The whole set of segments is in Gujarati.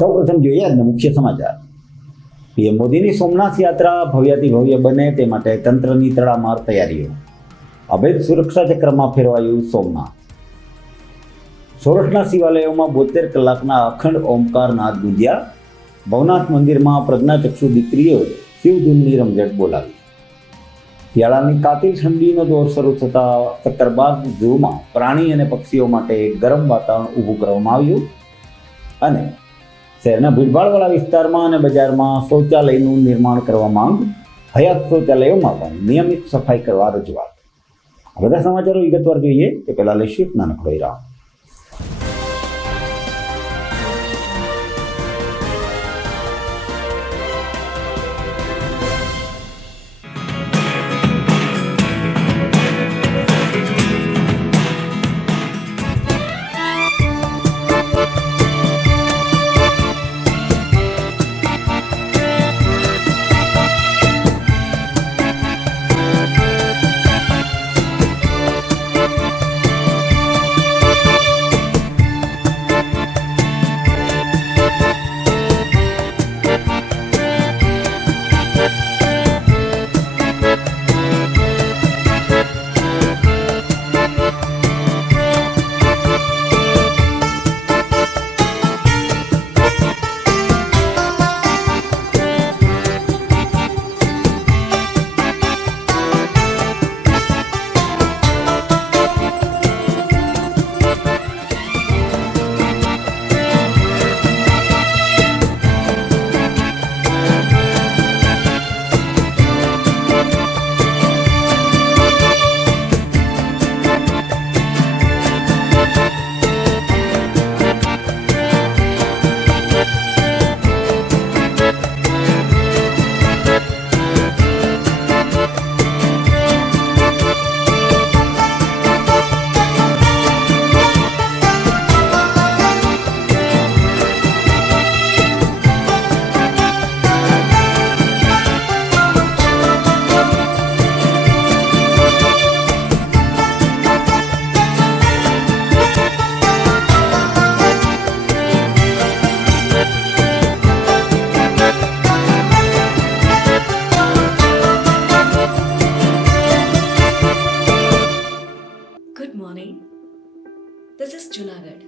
સૌપ્રથમ જોઈએ આજના મુખ્ય સમાચાર. પીએમ મોદીની સોમનાથ યાત્રા ભવ્યાતિ ભવ્ય બને તે માટે તંત્રની તડામાર તૈયારીઓ. અભેદ સુરક્ષા ચક્રમાં ફેરવાયું સોમનાથ. સોરઠના શિવાલયોમાં 72 કલાકના અખંડ ઓમકાર નાદ ગુંજ્યા. ભવનાથ મંદિરમાં પ્રજ્ઞાચક્ષુ દીકરીઓ શિવધૂનની રમઝટ બોલાવી. શિયાળાની કાતિલ ઠંડીનો દોર શરૂ થતા સક્કરબાગ ઝૂમાં પ્રાણી અને પક્ષીઓ માટે ગરમ વાતાવરણ ઊભું કરવામાં આવ્યું. અને શહેરના ભીડભાડવાળા વિસ્તારમાં અને બજારમાં શૌચાલયનું નિર્માણ કરવા માંગ. હયાત શૌચાલયોમાં પણ નિયમિત સફાઈ કરવા રજૂઆત. આ બધા સમાચારો વિગતવાર જોઈએ તે પહેલા લઈશું એક નાનકડો વિરામ. Good morning. This is Junagadh.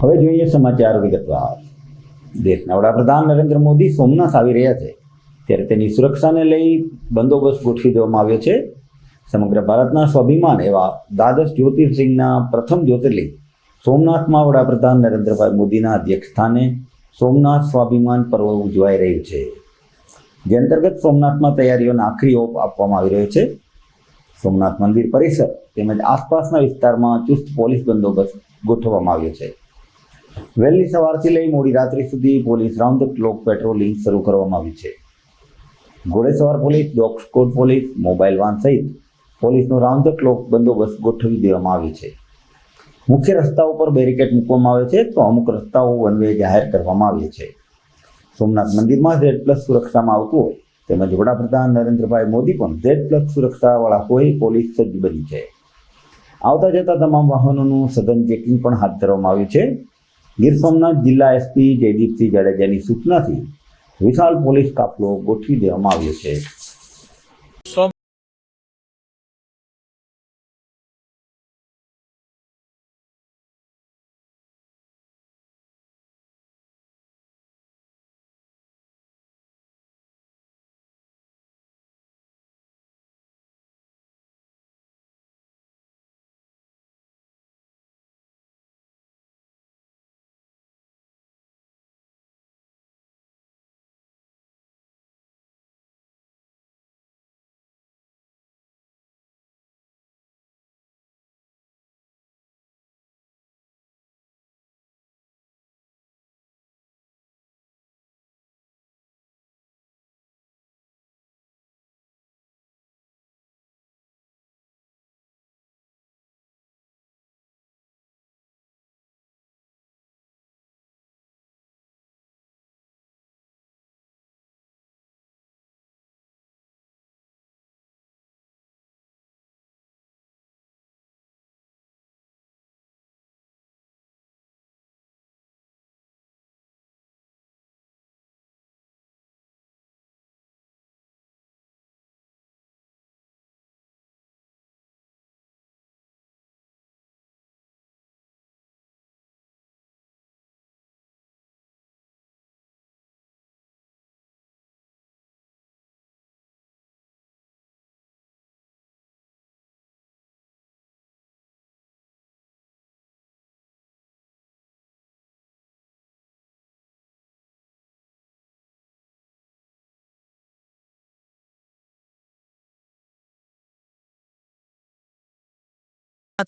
હવે જોઈએ સમાચાર વિગતવાર. દેશના વડાપ્રધાન નરેન્દ્ર મોદી સોમનાથ આવી રહ્યા છે ત્યારે તેની સુરક્ષાને લઈ બંદોબસ્ત ગોઠવી દેવામાં આવ્યો છે. સમગ્ર ભારતના સ્વાભિમાન એવા દ્વાદશ જ્યોતિર્લિંગના પ્રથમ જ્યોતિર્લિંગ સોમનાથમાં વડાપ્રધાન નરેન્દ્રભાઈ મોદીના અધ્યક્ષસ્થાને સોમનાથ સ્વાભિમાન પર્વ ઉજવાઈ રહ્યું છે, જે અંતર્ગત સોમનાથમાં તૈયારીઓનો આખરી ઓપ આપવામાં આવી રહ્યો છે. સોમનાથ મંદિર પરિસર તેમજ આસપાસના વિસ્તારમાં ચુસ્ત પોલીસ બંદોબસ્ત ગોઠવવામાં આવ્યો છે. વહેલી સવારથી લઈ મોડી રાત્રિ સુધી police round the clock patrolling શરૂ કરવામાં આવ્યું છે. ઘોડેસવાર police, dog squad police, mobile van સહિત પોલીસનો રાઉન્ડ ધ ક્લોક બંદોબસ્ત ગોઠવી દેવામાં આવ્યો છે. મુખ્ય રસ્તાઓ પર બેરિકેડ મૂકવામાં આવે છે તો અમુક રસ્તાઓ વન વે જાહેર કરવામાં આવ્યા છે. સોમનાથ મંદિરમાં Z+ સુરક્ષામાં આવતું હોય તેમજ વડાપ્રધાન નરેન્દ્રભાઈ મોદી પણ Z+ સુરક્ષાવાળા હોય પોલીસ સજ્જ બની છે. આવતા જતા તમામ વાહનોનું સઘન ચેકિંગ પણ હાથ ધરવામાં આવ્યું છે. ગીર સોમનાથ જિલ્લા એસપી જયદીપસિંહ જાડેજાની સૂચનાથી વિશાળ પોલીસ કાફલો ગોઠવી દેવામાં આવ્યો છે.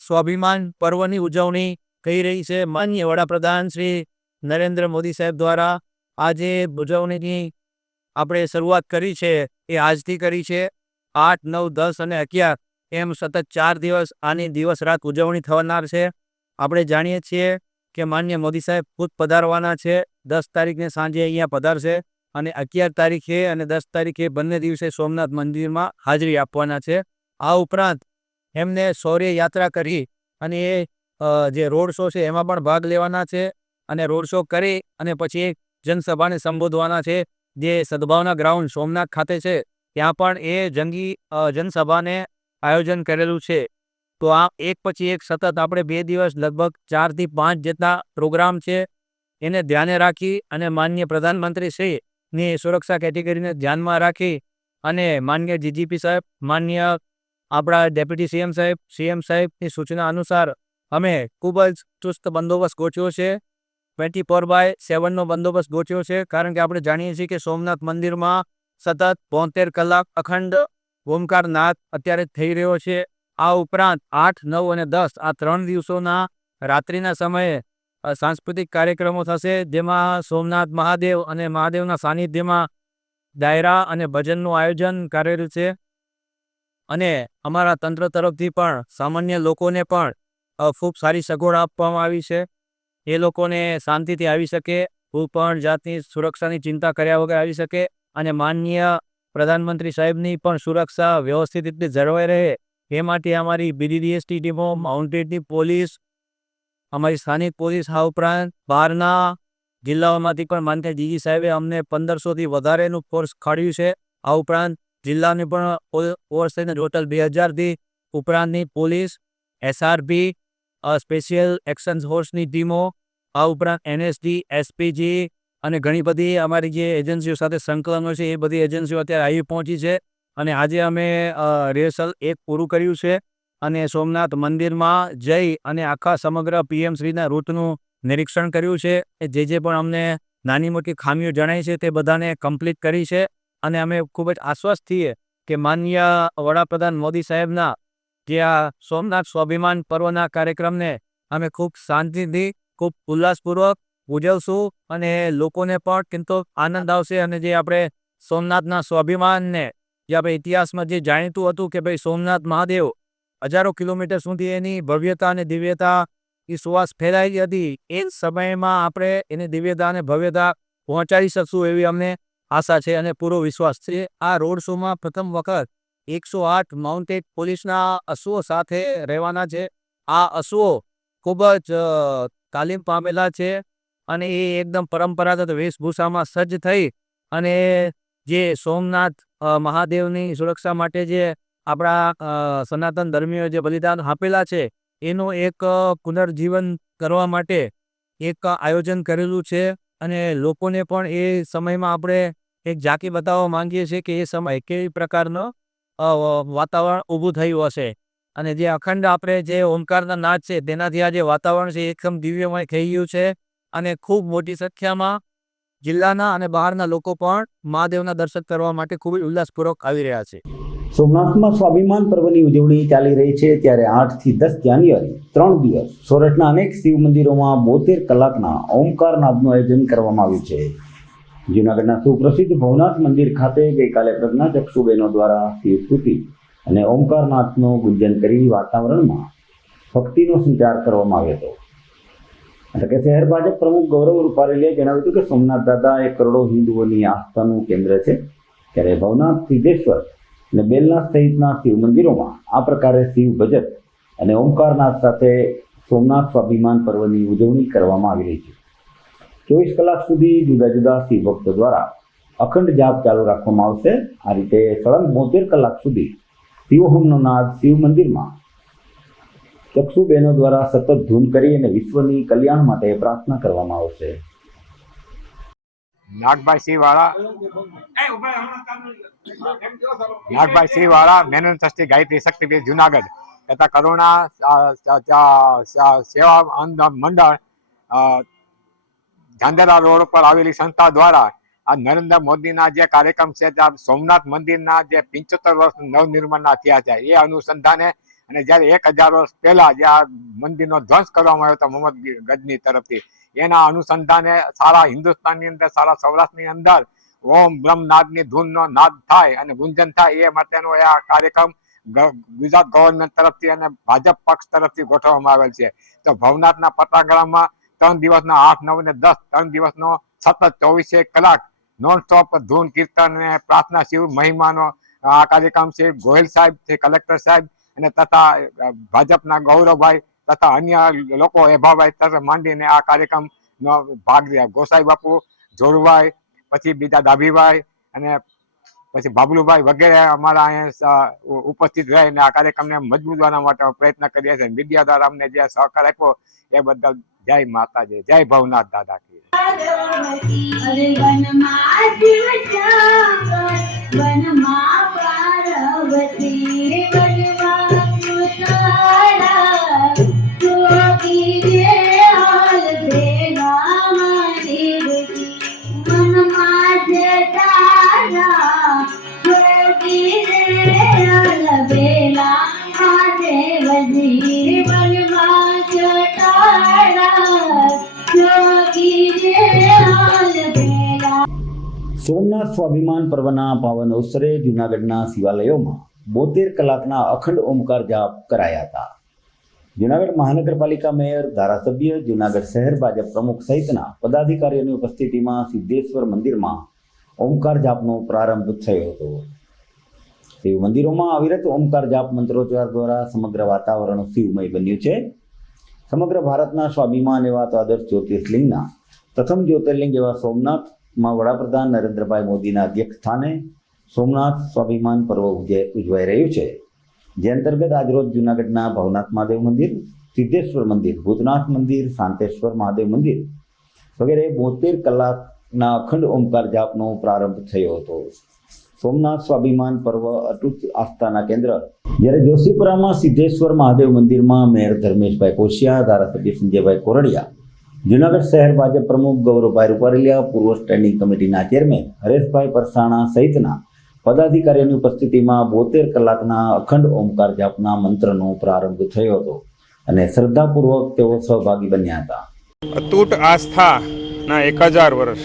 સ્વાભિમાન પર્વની ઉજવણી થઈ રહી છે. માનનીય વડાપ્રધાન શ્રી નરેન્દ્ર મોદી સાહેબ દ્વારા આજે ઉજવણીની આપણે શરૂઆત કરી છે એ આજથી કરી છે. 8, 9, 10 અને 11 એમ સતત 4 દિવસ આની દિવસ રાત ઉજવણી થનાર છે. આપણે જાણીએ છીએ કે માનનીય મોદી સાહેબ ખુદ પધારવાના છે. 10 તારીખને સાંજે અહીંયા પધારશે અને 11 તારીખે અને 10 તારીખે બંને દિવસે સોમનાથ મંદિરમાં હાજરી આપવાના છે. આ ઉપરાંત એમને શૌર્ય યાત્રા કરી અને એ જે રોડ શો છે એમાં પણ ભાગ લેવાના છે અને રોડ શો કરી અને પછી એક જનસભાને સંબોધવાના છે જે સદભાવના ગ્રાઉન્ડ સોમનાથ ખાતે છે. ત્યાં પણ એ જંગી જનસભાને આયોજન કરેલું છે. તો આ એક પછી એક સતત આપણે 2 દિવસ લગભગ 4 થી 5 જેટલા પ્રોગ્રામ છે એને ધ્યાને રાખી અને માનનીય પ્રધાનમંત્રી શ્રીની સુરક્ષા કેટેગરીને ધ્યાનમાં રાખી અને માનનીય DGP સાહેબ, માનનીય આપણા ડેપ્યુટી સીએમ સાહેબની સૂચના અનુસાર અમે ખૂબ જ ચુસ્ત બંદોબસ્ત ગોઠવ્યો છે. 24/7નો બંદોબસ્ત ગોઠવ્યો છે કારણ કે આપણે જાણીએ છીએ કે સોમનાથ મંદિરમાં સતત 72 કલાક અખંડ ઓમકાર નાદ અત્યારે થઈ રહ્યો છે. આ ઉપરાંત 8, 9 અને 10 આ 3 દિવસોના રાત્રિના સમયે સાંસ્કૃતિક કાર્યક્રમો થશે જેમાં સોમનાથ મહાદેવ અને મહાદેવના સાનિધ્યમાં ડાયરા અને ભજનનું આયોજન કરેલું છે. અને અમારા તંત્ર તરફથી પણ સામાન્ય લોકોને પણ ખૂબ સારી સગવડ આપવામાં આવી છે. એ લોકોને શાંતિથી આવી શકે, કોઈ પણ જાતની સુરક્ષાની ચિંતા કર્યા વગર આવી શકે અને માનનીય પ્રધાનમંત્રી સાહેબની પણ સુરક્ષા વ્યવસ્થિત રીતે જળવાઈ રહે એ માટે અમારી BDDSની ટીમો, માઉન્ટેડની પોલીસ, અમારી સ્થાનિક પોલીસ, આ ઉપરાંત બહારના જિલ્લાઓમાંથી પણ માનનીય DG સાહેબે અમને 1500થી વધારેનું ફોર્સ ફાળવ્યું છે. આ ઉપરાંત જિલ્લાની પણ ફોર્સ થઈને ટોટલ 2000થી ઉપરાંતની પોલીસ, SRP, સ્પેશિયલ એક્શન ફોર્સની ટીમો, આ ઉપરાંત NSD, SPG અને ઘણી બધી અમારી જે એજન્સીઓ સાથે સંકલન હોય છે એ બધી એજન્સીઓ અત્યારે આવી પહોંચી છે. અને આજે અમે રિહર્સલ 1 પૂરું કર્યું છે અને સોમનાથ મંદિરમાં જઈ અને આખા સમગ્ર PM શ્રીના રૂટનું નિરીક્ષણ કર્યું છે. જે પણ અમને નાની મોટી ખામીઓ જણાઈ છે તે બધાને કમ્પ્લીટ કરી છે અને અમે ખૂબ જ આશ્વસ્ત છીએ કે માનનીય વડાપ્રધાન મોદી સાહેબના જે આ સોમનાથ સ્વાભિમાન પર્વના કાર્યક્રમને અમે ખૂબ શાંતિથી, ખૂબ ઉલ્લાસપૂર્વક ઉજવશું અને લોકોને પણ કિંતો આનંદ આવશે. અને જે આપણે સોમનાથના સ્વાભિમાનને જે આપણે ઇતિહાસમાં જે જાણીતું હતું કે ભાઈ સોમનાથ મહાદેવ હજારો કિલોમીટર સુધી એની ભવ્યતા અને દિવ્યતા એ સુવાસ ફેલાયેલી હતી, એ જ સમયમાં આપણે એની દિવ્યતા અને ભવ્યતા પહોંચાડી શકશું એવી અમને આશા છે અને પૂરો વિશ્વાસ છે. આ રોડ શોમાં પ્રથમ વખત 108 માઉન્ટેડ પોલીસના અશ્વો સાથે રહેવાના છે. આ અશ્વો ખૂબ જ તાલીમ પામેલા છે અને એ એકદમ પરંપરાગત વેશભૂષામાં સજ્જ થઈ અને જે સોમનાથ મહાદેવની સુરક્ષા માટે જે આપણા સનાતન ધર્મીઓ જે બલિદાન આપેલા છે એનું એક પુનર્જીવન કરવા માટે એક આયોજન કરેલું છે. અને લોકોને પણ એ સમયમાં આપણે એક ઝાંકી બતાવવા માંગીએ છીએ કે એ સમય કેવી પ્રકારનો વાતાવરણ ઊભું થયું હશે. અને જે અખંડ આપણે જે ઓમકારના નાદ છે તેનાથી આ જે વાતાવરણ છે એકદમ દિવ્યમય થઈ ગયું છે. અને ખૂબ મોટી સંખ્યામાં જિલ્લાના અને બહારના લોકો પણ મહાદેવના દર્શન કરવા માટે ખૂબ જ ઉલ્લાસપૂર્વક આવી રહ્યા છે. સોમનાથમાં સ્વાભિમાન પર્વની ઉજવણી ચાલી રહી છે ત્યારે 8 થી 10 જાન્યુઆરી 3 દિવસ સૌરાષ્ટ્રના અનેક શિવ મંદિરોમાં 72 કલાકના ઓમકાર નાદનું આયોજન કરવામાં આવ્યું છે. જૂનાગઢના સુપ્રસિદ્ધ ભવનાથ મંદિર ખાતે ગઈકાલે પ્રજ્ઞાચક્ષુ બહેનો દ્વારા શિવ સ્તુતિ અને ઓમકાર નાદનું ગુંજન કરી વાતાવરણમાં ભક્તિનો સંચાર કરવામાં આવ્યો હતો. એટલે કે શહેર ભાજપ પ્રમુખ ગૌરવ રૂપારેલીએ જણાવ્યું હતું કે સોમનાથ દાદા એ કરોડો હિન્દુઓની આસ્થાનું કેન્દ્ર છે, ત્યારે ભવનાથ, સિદ્ધેશ્વર અને બેલનાથ સહિતના શિવ મંદિરોમાં આ પ્રકારે શિવ ભજન અને ઓમકારનાદ સાથે સોમનાથ સ્વાભિમાન પર્વની ઉજવણી કરવામાં આવી રહી છે. 24 કલાક સુધી જુદા જુદા શિવ ભક્તો દ્વારા અખંડ જાપ ચાલુ રાખવામાં આવશે. આ રીતે સળંગ 72 કલાક સુધી શિવહોમનો નાદ શિવ મંદિરમાં ચક્ષુ બહેનો દ્વારા સતત ધૂન કરી અને વિશ્વની કલ્યાણ માટે પ્રાર્થના કરવામાં આવશે. નાગભાઈ સિંહવાળા મેનન ટ્રસ્ટી ગાયત્રી શક્તિપીઠ જુનાગઢ તથા કરુણા સેવા મંડળ ઝાંઝરા રોડ પર આવેલી સંસ્થા દ્વારા આ નરેન્દ્ર મોદીના જે કાર્યક્રમ છે ત્યાં સોમનાથ મંદિરના જે 75 વર્ષ નવનિર્માણના થયા છે એ અનુસંધાને અને જ્યારે 1000 વર્ષ પહેલા જે આ મંદિરનો ધ્વંસ કરવામાં આવ્યો હતો મોહમ્મદ ગજની તરફથી, એના અનુસંધાને સારા હિન્દુસ્તાનની અંદર, સારા સૌરાષ્ટ્રની અંદર ઓમ બ્રહ્મનાદની ધૂનનો નાદ થાય અને ગુંજન થાય એ માટેનો આ કાર્યક્રમ ગુજરાત ગવર્મેન્ટ તરફથી અને ભાજપ પક્ષ તરફથી ગોઠવવામાં આવેલ છે. તો ભવનાથના પટાંગણામાં 3 દિવસના 8, 9 અને 10 3 દિવસનો સતત 24 કલાક નોનસ્ટોપ ધૂન, કીર્તન અને પ્રાર્થના શિવ મહિમાનો આ કાર્યક્રમ છે. ગોહિલ સાહેબ છે, કલેક્ટર સાહેબ અને તથા ભાજપના ગૌરવભાઈ તથા અન્ય લોકો એભાભાઈ તરફ માંડીને આ કાર્યક્રમનો ભાગ રહ્યા. ગોસાઈ બાપુ, જોરુભાઈ, પછી બીજા ડાભીભાઈ અને પછી બાબલુભાઈ વગેરે અમારા અહીંયા ઉપસ્થિત રહીને આ કાર્યક્રમને મજબૂત બનાવવા માટે પ્રયત્ન કરીએ છીએ. મીડિયા દ્વારા અમને જે સહકાર આપ્યો એ બદલ જય માતાજી, જય ભવનાથ દાદા કી. સોમનાથ સ્વાભિમાન પર્વના પાવન અવસરે જૂનાગઢના શિવાલયોમાં 72 કલાકના અખંડ ઓમકાર જાપ કરાયા હતા. જૂનાગઢ મહાનગરપાલિકા મેયર, ધારાસભ્ય, જૂનાગઢ શહેર ભાજપ પ્રમુખ સહિતના પદાધિકારીઓની ઉપસ્થિતિમાં સિદ્ધેશ્વર મંદિરમાં ઓમકાર જાપનો પ્રારંભ થયો હતો. શિવ મંદિરોમાં અવિરત ઓમકાર જાપ મંત્રોચ્ચાર દ્વારા સમગ્ર વાતાવરણ શિવમય બન્યું છે. સમગ્ર ભારતના સ્વાભિમાન એવા દ્વાદશ જ્યોતિર્લિંગના પ્રથમ જ્યોતિર્લિંગ એવા સોમનાથમાં વડાપ્રધાન નરેન્દ્રભાઈ મોદીના અધ્યક્ષ સ્થાને સોમનાથ સ્વાભિમાન પર્વ ઉજવાઈ રહ્યું છે. જે અંતર્ગત આજરોજ જૂનાગઢના ભવનાથ મહાદેવ મંદિર, સિદ્ધેશ્વર મંદિર, ભૂતનાથ મંદિર, શાંતેશ્વર મહાદેવ મંદિર વગેરે 72 કલાકના અખંડ ઓમકાર જાપનો પ્રારંભ થયો હતો. સોમનાથ સ્વાભિમાન પર્વ અતૂટ આસ્થાના કેન્દ્ર. જ્યારે જોશીપુરામાં સિદ્ધેશ્વર મહાદેવ મંદિરમાં મેયર ધર્મેશભાઈ કોશિયા, ધારાસભ્ય સંજયભાઈ કોરડિયા, જૂનાગઢ શહેર ભાજપ પ્રમુખ ગૌરવભાઈ રૂપારેલિયા, પૂર્વ સ્ટેન્ડિંગ કમિટીના ચેરમેન હરેશભાઈ પરસાણા સહિતના પદાધિકારીઓની ઉપસ્થિતિમાં 72 કલાકના અખંડ ઓમકાર જાપના મંત્રનો પ્રારંભ થયો હતો અને શ્રદ્ધાપૂર્વક તેઓ સહભાગી બન્યા હતા. અતૂટ આસ્થાના 1000 વર્ષ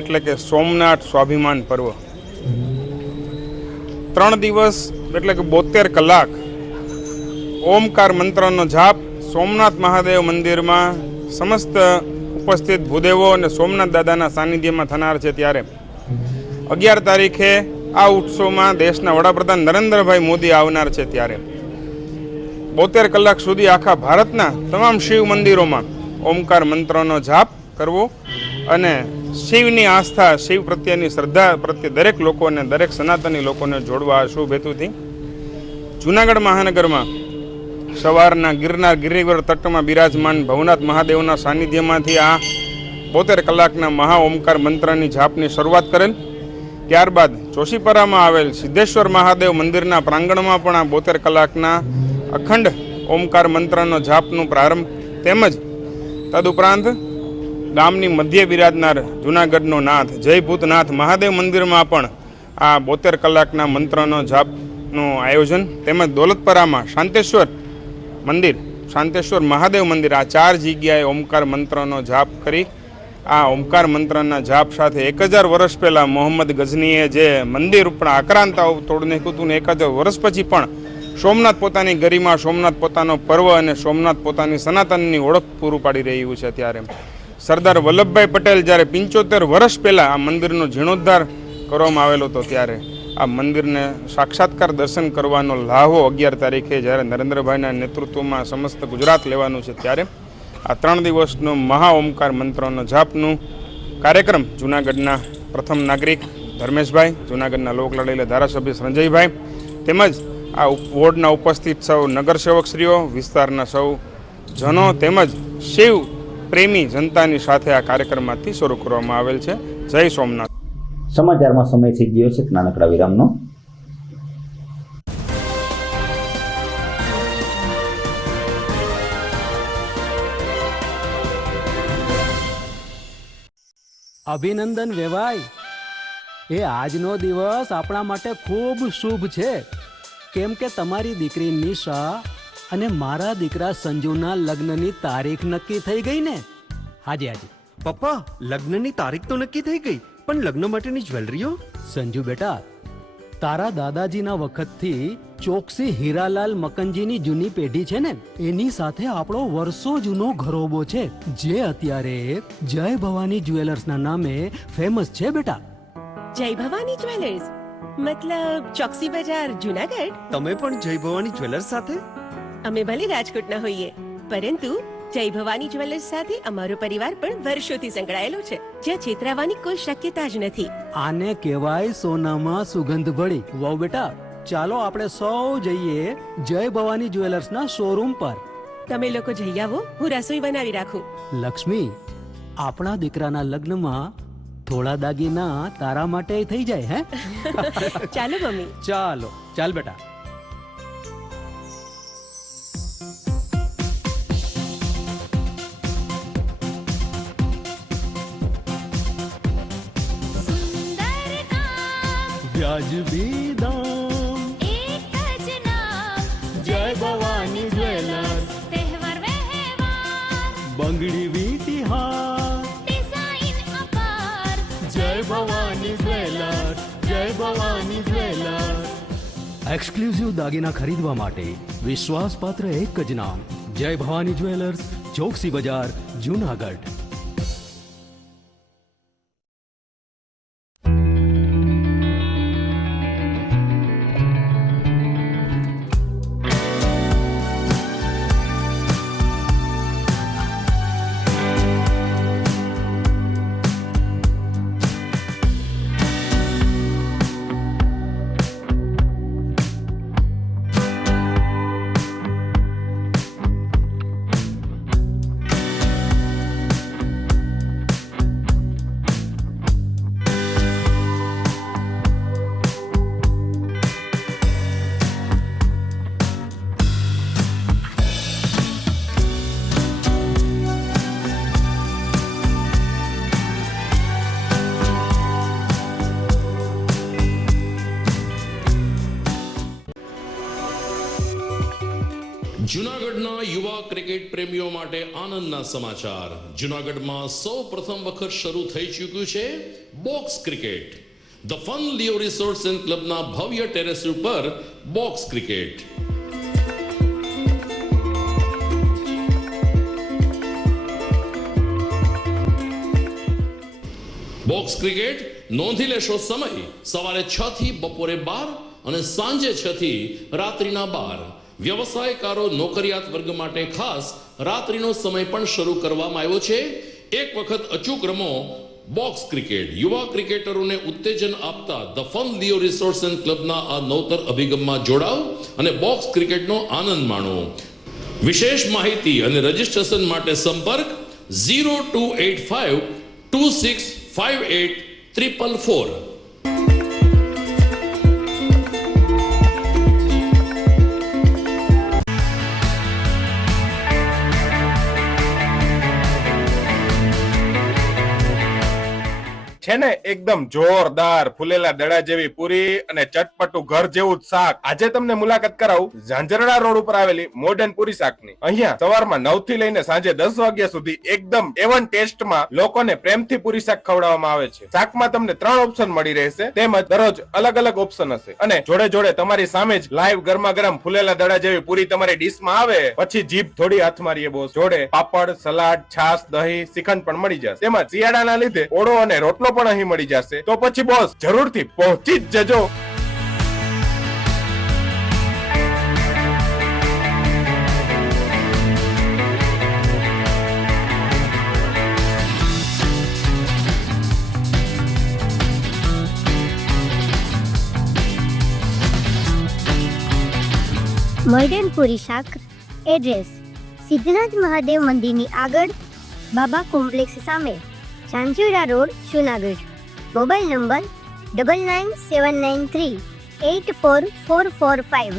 એટલે કે સોમનાથ સ્વાભિમાન પર્વ 3 દિવસ એટલે કે 72 કલાક ઓમકાર મંત્રનો જાપ સોમનાથ મહાદેવ મંદિરમાં સમસ્ત ઉપસ્થિત ભૂદેવો અને સોમનાથ દાદાના સાનિધ્યમાં થનાર છે. ત્યારે 11 તારીખે આ ઉત્સવમાં દેશના વડાપ્રધાન નરેન્દ્રભાઈ મોદી આવનાર છે. ત્યારે 72 કલાક સુધી આખા ભારતના તમામ શિવ મંદિરોમાં ઓમકાર મંત્રનો જાપ કરવો અને શિવની આસ્થા, શિવ પ્રત્યેની શ્રદ્ધા પ્રત્યે દરેક લોકોને, દરેક સનાતની લોકોને જોડવા આ શુભ હેતુથી જૂનાગઢ મહાનગરમાં સવારના ગિરનાર ગિરિવર તટમાં બિરાજમાન ભવનાથ મહાદેવના સાનિધ્યમાંથી આ 72 કલાકના મહા ઓમકાર મંત્રની જાપની શરૂઆત કરેલ. ત્યારબાદ જોશીપરામાં આવેલ સિદ્ધેશ્વર મહાદેવ મંદિરના પ્રાંગણમાં પણ આ 72 કલાકના અખંડ ઓમકાર મંત્રનો જાપનું પ્રારંભ, તેમજ તદુપરાંત ગામની મધ્ય બિરાજનાર જૂનાગઢનો નાથ જય ભૂતનાથ મહાદેવ મંદિરમાં પણ આ 72 કલાકના મંત્રનો જાપનું આયોજન, તેમજ દોલતપરામાં શાંતેશ્વર મંદિર, શાંતેશ્વર મહાદેવ મંદિર, આ 4 જગ્યાએ ઓમકાર મંત્રનો જાપ કરી આ ઓમકાર મંત્રના જાપ સાથે 1000 વર્ષ પહેલાં મોહમ્મદ ગઝનીએ જે મંદિર ઉપર આક્રાંતાઓ તોડી નાખ્યું હતું ને 1000 વર્ષ પછી પણ સોમનાથ પોતાની ગરિમા, સોમનાથ પોતાનો પર્વ અને સોમનાથ પોતાની સનાતનની ઓળખ પૂરું પાડી રહ્યું છે. ત્યારે સરદાર વલ્લભભાઈ પટેલ જ્યારે 75 વર્ષ પહેલાં આ મંદિરનો જીર્ણોદ્ધાર કરવામાં આવેલો હતો, ત્યારે આ મંદિરને સાક્ષાત્કાર દર્શન કરવાનો લાહો 11 તારીખે જ્યારે નરેન્દ્રભાઈના નેતૃત્વમાં સમસ્ત ગુજરાત લેવાનું છે, ત્યારે આ 3 દિવસનો મહા ઓમકાર મંત્રનો જાપનું કાર્યક્રમ જૂનાગઢના પ્રથમ નાગરિક ધર્મેશભાઈ, જૂનાગઢના લોકલાડીલા ધારાસભ્ય સંજયભાઈ, તેમજ આ વોર્ડના ઉપસ્થિત સૌ નગરસેવકશ્રીઓ, વિસ્તારના સૌ જનો તેમજ શિવ પ્રેમી જનતાની સાથે આ કાર્યક્રમમાંથી શરૂ કરવામાં આવેલ છે. જય સોમનાથ. સમાચારમાં સમય થઈ ગયો છે નાનકડા વિરામનો. અભિનંદન વેવાય, એ આજનો દિવસ આપણા માટે ખૂબ શુભ છે, કેમ કે તમારી દીકરી નિશા અને મારા દીકરા સંજુના લગ્નની તારીખ નક્કી થઈ ગઈ ને. હાજી હાજી પપ્પા, લગ્નની તારીખ તો નક્કી થઈ ગઈ, પણ લગ્ન માટેની જ્વેલરીઓ? સંજુ બેટા, તારા દાદાજીના વખતથી ચોકસી હીરાલાલ મકનજીની જૂની પેઢી છે ને, એની સાથે આપણો વર્ષો જૂનો ઘરોબો છે, જે અત્યારે જય ભવાની જ્વેલર્સના નામે ફેમસ છે બેટા. જય ભવાની જ્વેલર્સ મતલબ ચોકસી બજાર જુનાગઢ? તમે પણ જય ભવાની જ્વેલર્સ સાથે? અમે ભલે રાજકોટના હોઈએ, પરંતુ જય ભવાની જ્વેલર્સ સાથે અમારો પરિવાર પણ વર્ષોથી સંકળાયેલો છે, જ્યાં છેતરાવાની કોઈ શક્યતા જ નથી. આને કહેવાય સોનામાં સુગંધ ભળી. વાવ બેટા, ચાલો આપણે સૌ જઈએ જય ભવાની જ્વેલર્સના શોરૂમ પર. તમે લોકો જઈ આવો, હું રસોઈ બનાવી રાખું. લક્ષ્મી, આપણા દીકરાના લગ્નમાં થોડા દાગીના તારા માટે થઈ જાય. હે ચાલો મમ્મી. ચાલો ચાલ બેટા. વ્યાજબી દામ, એક જ નામ, જય ભવાની જ્વેલર્સ. તહેવાર વ્યવહાર, બંગડી વીટી હાર, ડિઝાઇન અપાર, જય ભવાની જ્વેલર્સ, જય ભવાની જ્વેલર્સ. એક્સક્લુઝિવ દાગીના ખરીદવા માટે વિશ્વાસપાત્ર એક જ નામ, જય ભવાની જ્વેલર્સ, ચોકસી બજાર, જૂનાગઢ. જૂનાગઢના યુવા ક્રિકેટ પ્રેમીઓ માટે આનંદના સમાચાર. જૂનાગઢમાં સૌ પ્રથમ વખત શરૂ થઈ ચૂક્યું છે box cricket. The fun Leo resorts and ક્લબના ભવ્ય ટેરેસ ઉપર બોક્સ ક્રિકેટ. બોક્સ ક્રિકેટ નોંધી લેશો સમય સવારે 6 થી બપોરે 12 અને સાંજે 6 થી રાત્રિના 12. વ્યવસાયકારો નોકરિયાત વર્ગ માટે ખાસ રાત્રિનો સમય પણ શરૂ કરવામાં આવ્યો છે. એક વખત અચૂક રમો બોક્સ ક્રિકેટ. યુવા ક્રિકેટરોને ઉત્તેજન આપતા the fun Leo resorts and ક્લબના આ નવતર અભિગમમાં જોડાવ અને બોક્સ ક્રિકેટનો આનંદ માણો. વિશેષ માહિતી અને રજીસ્ટ્રેશન માટે સંપર્ક 0285 2658 444. છે ને એકદમ જોરદાર ફૂલેલા દડા જેવી પૂરી અને ચટપટું ઘર જેવું જ શાક. આજે તમને મુલાકાત કરાવું ઝાંઝરડા રોડ ઉપર આવેલી મોડર્ન પૂરી શાકની. અહીંયા સવારમાં 9 થી લઈને સાંજે 10 વાગ્યા સુધી એકદમ એવન ટેસ્ટમાં લોકોને પ્રેમથી પૂરી શાક ખવડાવવામાં આવે છે. શાકમાં તમને 3 ઓપ્શન મળી રહેશે, તેમજ દરરોજ અલગ અલગ ઓપ્શન હશે અને જોડે જોડે તમારી સામે જ લાઈવ ગરમા ગરમ ફૂલેલા દડા જેવી પૂરી તમારી ડીશમાં આવે પછી જીભ થોડી હાથ મારીએ બોસ. જોડે પાપડ, સલાડ, છાશ, દહીં, શ્રીખંડ પણ મળી જશે. તેમજ શિયાળાના લીધે ઓળો અને રોટલો પણ અહીં મળી જશે. તો પછી બોસ જરૂરથી પહોંચી જ જજો. મોડર્ન પૂરી શાક. એડ્રેસ સિદ્ધનાથ મહાદેવ મંદિરની આગળ, બાબા કોમ્પ્લેક્સ સામે, Zanzarda road, Junagadh. Mobile number 9979384445.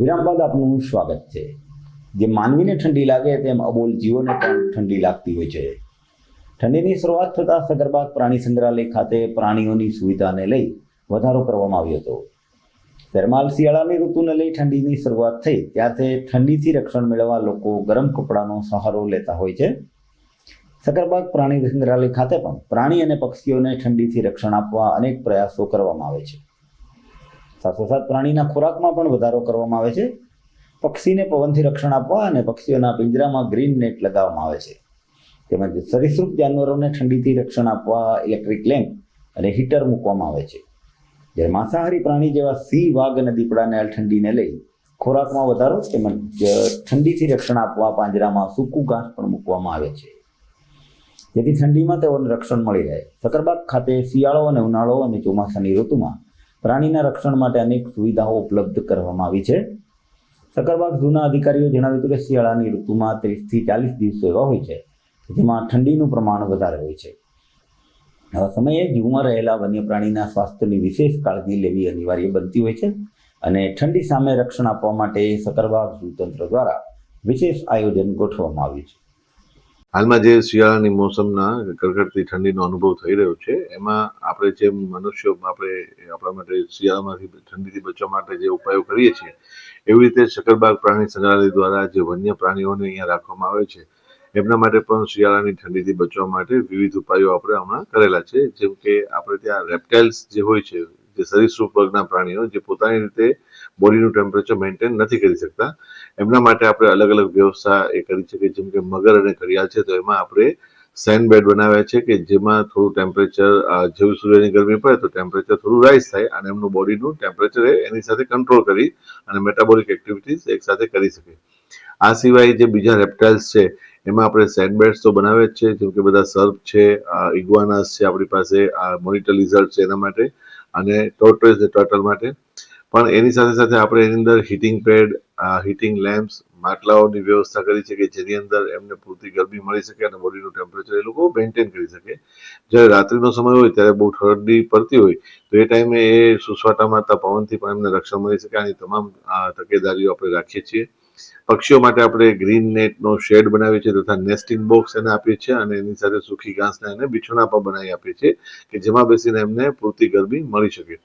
વિરામ બાદ આપનું સ્વાગત છે. જે માનવીને ઠંડી લાગે તેમ અબોલ જીવોને પણ ઠંડી લાગતી હોય છે. ઠંડીની શરૂઆત થતાં સગર્ભાગ પ્રાણી સંગ્રહાલય ખાતે પ્રાણીઓની સુવિધાને લઈ વધારો કરવામાં આવ્યો હતો. શહેરમાં શિયાળાની ઋતુને લઈ ઠંડીની શરૂઆત થઈ ત્યારથી ઠંડીથી રક્ષણ મેળવવા લોકો ગરમ કપડાનો સહારો લેતા હોય છે. સગર્ભાગ પ્રાણી સંગ્રહાલય ખાતે પણ પ્રાણી અને પક્ષીઓને ઠંડીથી રક્ષણ આપવા અનેક પ્રયાસો કરવામાં આવે છે. સાથોસાથ પ્રાણીના ખોરાકમાં પણ વધારો કરવામાં આવે છે. પક્ષીને પવનથી રક્ષણ આપવા અને પક્ષીઓના પિંજરામાં ગ્રીન નેટ લગાવવામાં આવે છે. તેમજ સરીસૃપ જાનવરોને ઠંડીથી રક્ષણ આપવા ઇલેક્ટ્રિક લેમ્પ અને હીટર મૂકવામાં આવે છે. જ્યારે માંસાહારી પ્રાણી જેવા સિંહ, વાઘ અને દીપડાને ઠંડીને લઈ ખોરાકમાં વધારો તેમજ ઠંડીથી રક્ષણ આપવા પાંજરામાં સૂકું ઘાસ પણ મૂકવામાં આવે છે, જેથી ઠંડીમાં તેઓને રક્ષણ મળી રહે. સકરબાગ ખાતે શિયાળો અને ઉનાળો અને ચોમાસાની ઋતુમાં પ્રાણીના રક્ષણ માટે અનેક સુવિધાઓ ઉપલબ્ધ કરવામાં આવી છે. સકરબાગ ઝૂના અધિકારીઓ જણાવ્યું હતું કે શિયાળાની ઋતુમાં 30 થી 40 દિવસો એવા હોય છે જેમાં ઠંડીનું પ્રમાણ વધારે હોય છે. આવા સમયે ઝૂમાં રહેલા વન્ય પ્રાણીના સ્વાસ્થ્યની વિશેષ કાળજી લેવી અનિવાર્ય બનતી હોય છે અને ઠંડી સામે રક્ષણ આપવા માટે સકરબાગ ઝૂ તંત્ર દ્વારા વિશેષ આયોજન ગોઠવવામાં આવ્યું છે. હાલમાં જે શિયાળાની મોસમના કડકડતી ઠંડીનો અનુભવ થઈ રહ્યો છે, એમાં આપણે જેમ મનુષ્યો આપણા માટે શિયાળામાંથી ઠંડીથી બચવા માટે જે ઉપાયો કરીએ છીએ, એવી રીતે સકરબાગ પ્રાણી સંગ્રહાલય દ્વારા જે વન્ય પ્રાણીઓને અહીંયા રાખવામાં આવે છે એમના માટે પણ શિયાળાની ઠંડીથી બચવા માટે વિવિધ ઉપાયો આપણે હમણાં કરેલા છે. જેમ કે આપણે ત્યાં રેપ્ટાઇલ્સ જે હોય છે, જે સરીસૃપ વર્ગના પ્રાણીઓ જે પોતાની રીતે બોડીનું ટેમ્પરેચર મેન્ટેન નથી કરી શકતા, એમના માટે આપણે અલગ અલગ વ્યવસ્થા એ કરી છે. જેમ કે મગર અને ઘડિયાળ છે, તો એમાં આપણે સેન્ડ બેડ બનાવ્યા છે કે જેમાં થોડું ટેમ્પરેચર જેવું સૂર્યની ગરમી પડે તો ટેમ્પરેચર થોડું રાઇઝ થાય અને એમનું બોડીનું ટેમ્પરેચર એની સાથે કંટ્રોલ કરી અને મેટાબોલિક એક્ટિવિટીઝ એક સાથે કરી શકે. આ સિવાય જે બીજા રેપ્ટાઇલ્સ છે એમાં આપણે સેન્ડ બેડ્સ તો બનાવે જ છે, જેમ કે બધા સર્પ છે, ઇગ્વાનાસ છે, આપણી પાસે મોનિટર લિઝર્ડ છે એના માટે, અને ટોર્ટોઇઝ ટર્ટલ માટે. પણ એની સાથે સાથે આપણે એની અંદર હીટિંગ પેડ, હીટિંગ લેમ્પ્સ, માટલાઓની વ્યવસ્થા કરી છે કે જેની અંદર એમને પૂરતી ગરમી મળી શકે અને બોડીનું ટેમ્પરેચર એ લોકો મેન્ટેન કરી શકે. જ્યારે રાત્રિનો સમય હોય ત્યારે બહુ ઠંડી પડતી હોય તો એ ટાઈમે એ સુસવાટા મારતા પવનથી પણ એમને રક્ષણ મળી શકે. આની તમામ તકેદારીઓ આપણે રાખીએ છીએ. પક્ષીઓ માટે આપણે ગ્રીન નેટનો શેડ બનાવીએ છીએ તથા નેસ્ટિંગ બોક્સ એને આપીએ છીએ અને એની સાથે સૂકી ઘાસના એને બિછોના પણ બનાવી આપીએ છીએ કે જેમાં બેસીને એમને પૂરતી ગરમી મળી શકે.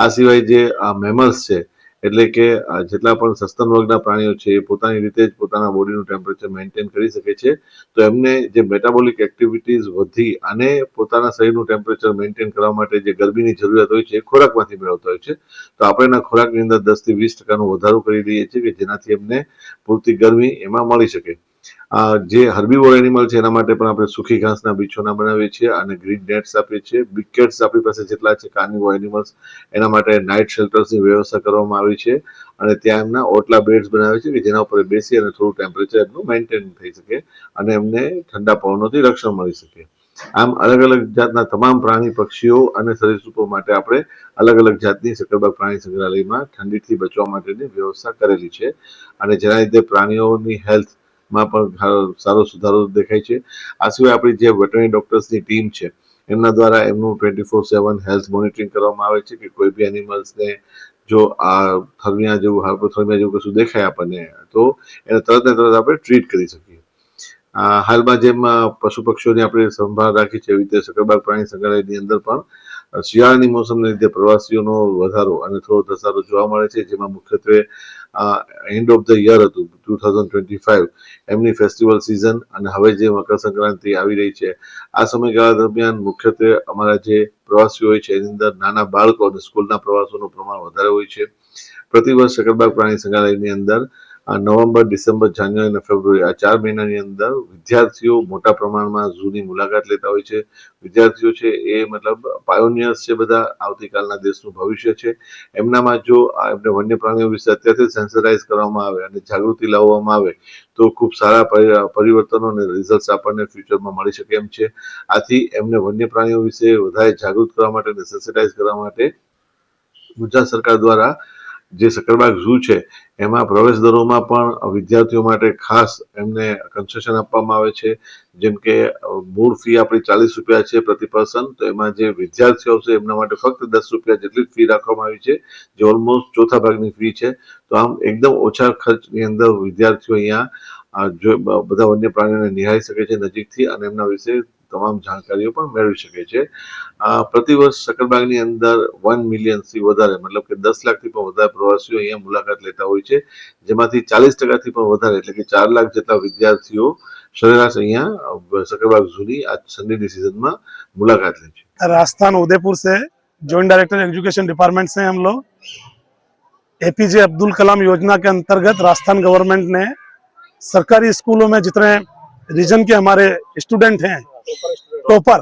આ સિવાય જે મેમલ્સ છે, એટલે કે જેટલા પણ સસ્તન વર્ગના પ્રાણીઓ છે એ પોતાની રીતે જ પોતાના બોડીનું ટેમ્પરેચર મેન્ટેન કરી શકે છે. તો એમને જે મેટાબોલિક એક્ટિવિટીઝ વધી અને પોતાના શરીરનું ટેમ્પરેચર મેન્ટેન કરવા માટે જે ગરમીની જરૂરિયાત હોય છે એ ખોરાકમાંથી મેળવતા હોય છે. તો આપણે એના ખોરાકની અંદર 10 થી 20% વધારો કરી દઈએ છીએ કે જેનાથી એમને પૂરતી ગરમી એમાં મળી શકે. જે હર્બીવોર એનિમલ છે એના માટે પણ આપણે સૂકી ઘાસના બીછોના બનાવીએ છીએ અને ગ્રીન નેટ્સ આપીએ છીએ. બિગ કેટ્સ આપણી પાસે જેટલા છે કાર્નિવોર એનિમલ્સ એના માટે નાઇટ શેલ્ટર્સની વ્યવસ્થા કરવામાં આવી છે અને ત્યાં એમના ઓટલા બેડ્સ બનાવે છે કે જેના ઉપર બેસી અને થોડું ટેમ્પરેચર એમનું મેન્ટેન થઈ શકે અને એમને ઠંડા પવનોથી રક્ષણ મળી શકે. આમ અલગ અલગ જાતના તમામ પ્રાણી પક્ષીઓ અને સરીસૃપો માટે આપણે અલગ અલગ જાતની સકરબાગ પ્રાણી સંગ્રહાલયમાં ઠંડીથી બચવા માટેની વ્યવસ્થા કરેલી છે અને જેના લીધે પ્રાણીઓની હેલ્થ માં પણ સારો સુધારો દેખાય છે. આ સિવાય આપણી જે વેટરનરી ડોક્ટર્સની ટીમ છે એમના દ્વારા એમનું 24/7 હેલ્થ મોનિટરિંગ કરવામાં આવે છે કે કોઈ બી એનિમલ્સને જો આ થર્મિયા જેવું હાઇપોથર્મિયા જેવું કશું દેખાય આપણને તો એને તરત ને તરત આપણે ટ્રીટ કરી શકીએ. હાલમાં જેમ પશુ પક્ષીઓની આપણે સંભાળ રાખી છે એવી રીતે સકરબાગ પ્રાણી સંગ્રહાલયની અંદર પણ શિયાળાની મોસમને લીધે પ્રવાસીઓનો વધારો અને થોડો ધસારો જોવા મળે છે, જેમાં મુખ્યત્વે એન્ડ ઓફ ધ યર હતું 2025 એમની ફેસ્ટિવલ સિઝન અને હવે જે મકર સંક્રાંતિ આવી રહી છે આ સમયગાળા દરમિયાન મુખ્યત્વે અમારા જે પ્રવાસીઓ હોય છે એની અંદર નાના બાળકો અને સ્કૂલના પ્રવાસોનું પ્રમાણ વધારે હોય છે. પ્રતિવર્ષ સકરબાગ પ્રાણી સંગ્રહાલયની અંદર નવેમ્બર, ડિસેમ્બર, જાન્યુઆરી અને ફેબ્રુઆરી આ 4 મહિનાની અંદર વિદ્યાર્થીઓ મોટા પ્રમાણમાં ઝૂની મુલાકાત લેતા હોય છે. વિદ્યાર્થીઓ છે એ મતલબ પાયોનિયર્સ છે, બધા આવતીકાલના દેશનું ભવિષ્ય છે. એમનામાં જો એમને વન્ય પ્રાણીઓ વિશે અત્યારથી સેન્સરાઇઝ કરવામાં આવે અને જાગૃતિ લાવવામાં આવે તો ખૂબ સારા પરિવર્તનો અને રિઝલ્ટ આપણને ફ્યુચરમાં મળી શકે એમ છે. આથી એમને વન્ય પ્રાણીઓ વિશે વધારે જાગૃત કરવા માટે અને સેન્સિટાઇઝ કરવા માટે ગુજરાત સરકાર દ્વારા જે સકરબાગ ઝૂ છે એમાં પ્રવેશ દરોમાં પણ વિદ્યાર્થીઓ માટે ખાસ એમને કન્સેશન આપવામાં આવે છે. જેમ કે મૂળ ફી આપણી 40 રૂપિયા છે પ્રતિ પર્સન, તો એમાં જે વિદ્યાર્થીઓ છે એમના માટે ફક્ત 10 રૂપિયા જેટલી ફી રાખવામાં આવી છે, જે ઓલમોસ્ટ ચોથા ભાગની ફી છે. તો આમ એકદમ ઓછા ખર્ચની અંદર વિદ્યાર્થીઓ અહીંયા જો બધા વન્ય પ્રાણીઓને નિહાળી શકે છે નજીકથી અને એમના વિશે તમામ જાણકારીઓ પણ મેળવી શકે છે. પ્રતિવર્ષ સકરબાગની અંદર 1 મિલિયનથી વધારે મતલબ કે 10 લાખથી પણ વધારે પ્રવાસીઓ અહીંયા મુલાકાત લેતા હોય છે, જેમાંથી 40%થી પણ વધારે એટલે કે 4 લાખ જેટલા વિદ્યાર્થીઓ સરેરાશ અહીંયા સકરબાગ ઝૂની આ ઠંડીની सीजन मुलाकात ली है. राजस्थान उदयपुर से जॉइंट डायरेक्टर एजुकेशन डिपार्टमेंट से हम लोग एपीजे अब्दुल कलाम योजना के अंतर्गत राजस्थान गवर्नमेंट ने सरकारी स्कूलों में जितने रीजन के हमारे स्टूडेंट हैं टॉपर,